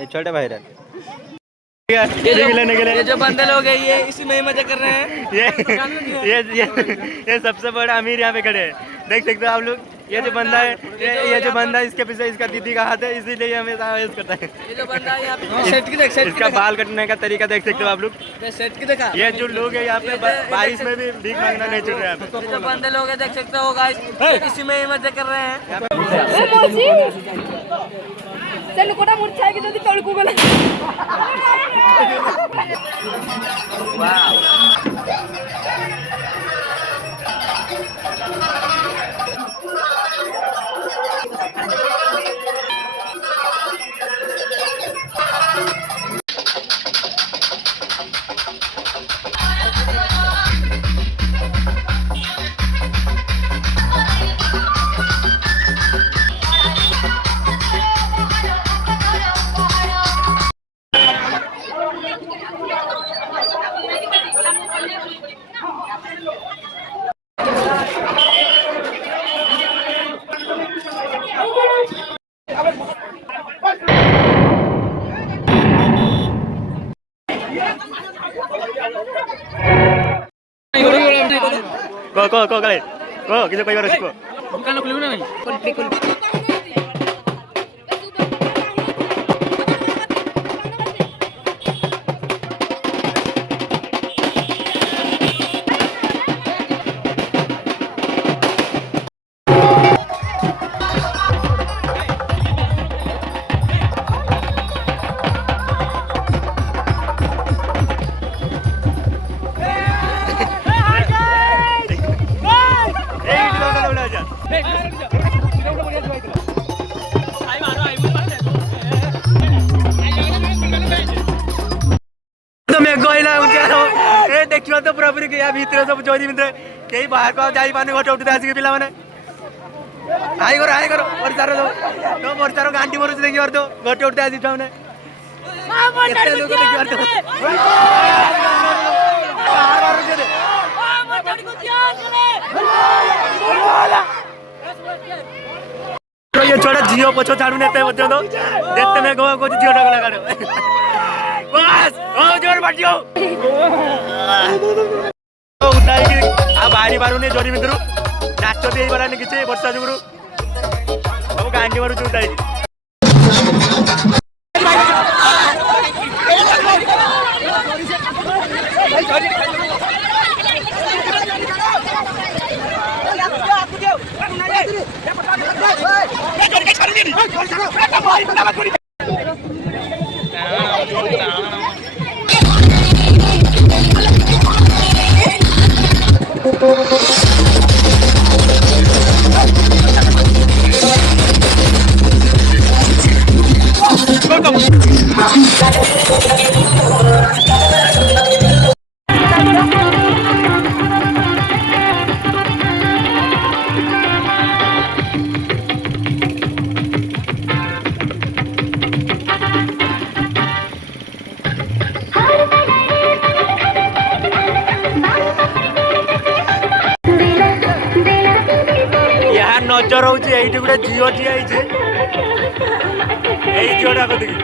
ये छोटे भाई ये जो बंदे लोग हैं ये इसी में ही मजे कर रहे हैं। ये सबसे बड़ा अमीर यहाँ पे खड़े हैं, देख सकते हो आप लोग। ये जो बंदा है, ये जो बंदा है इसके पीछे इसका दीदी का हाथ है, इसीलिए हमेशा हेल्प करता है। ये जो बंदा है यहाँ पे सेट की देख, सेट इसका बाल कटने का तरीका देख सकते हो आप लोग। सेट की देखा। ये जो लोग है यहाँ पे बारिश में भी भीख मांगना नहीं छूट रहे हैं। ये जो बंदे लोग हैं देख सकते हो गाइस, इसी में ही मजे कर रहे हैं। चल कोटा मुरछाई की जल्दी तड़कू गला। Ko, kita pakai harus ko. Bukan lo kuliah nih. देखियो तो पूरापूरी या भितर सब जोरी मित्र कई बाहर को जाई पाने गोटे उठते आसिक पिला माने आइ करो वर्षार तो वर्षार गांडी मरुच देखि और तो गोटे उठते आसी छाउने केते लोग देखि और तो बाहर मारू जे मोटड़ी को ध्यान करे तो ये छोटा जियो पछो छाडू नेते बच्चो तो देखते में गो जियो डगला काढो बस ओ जोर बटियो उतारी कि आ बारी बारुने जोरी मित्रु नाचो देई बराने किछे वर्षा जुगुरु सब गांडी मारू उतारी नजर हो गोटे झील ठिया झीटा को देखिए